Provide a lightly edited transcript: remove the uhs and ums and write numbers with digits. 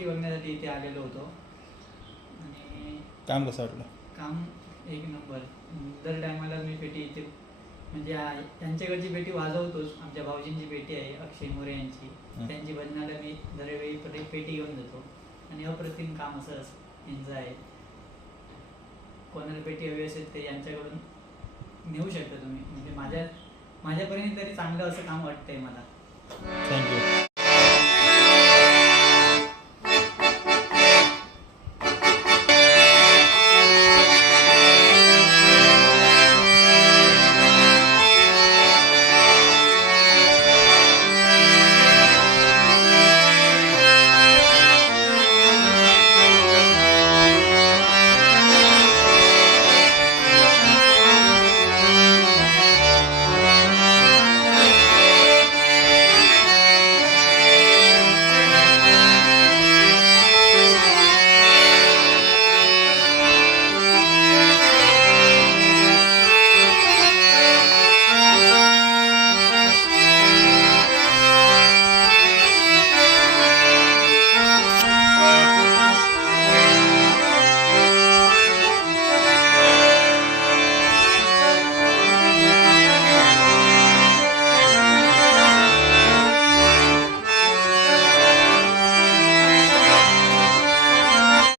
पेटी बघण्यासाठी इथे आलेलो होतो आणि काम कसं वाटलं? काम एक नंबर. दर टायमाला मी पेटी इथे म्हणजे त्यांच्याकडची पेटी वाजवतोच. आमच्या भाऊजींची पेटी आहे अक्षय मोरे यांची, त्यांची भजनाला मी दरवेळी पेटी घेऊन जातो आणि अप्रतिम काम असं यांचं आहे. कोणाला पेटी हवी असेल ते यांच्याकडून नेऊ शकता तुम्ही. म्हणजे माझ्यापर्यंत तरी चांगलं असं काम वाटतंय मला. थँक्यू.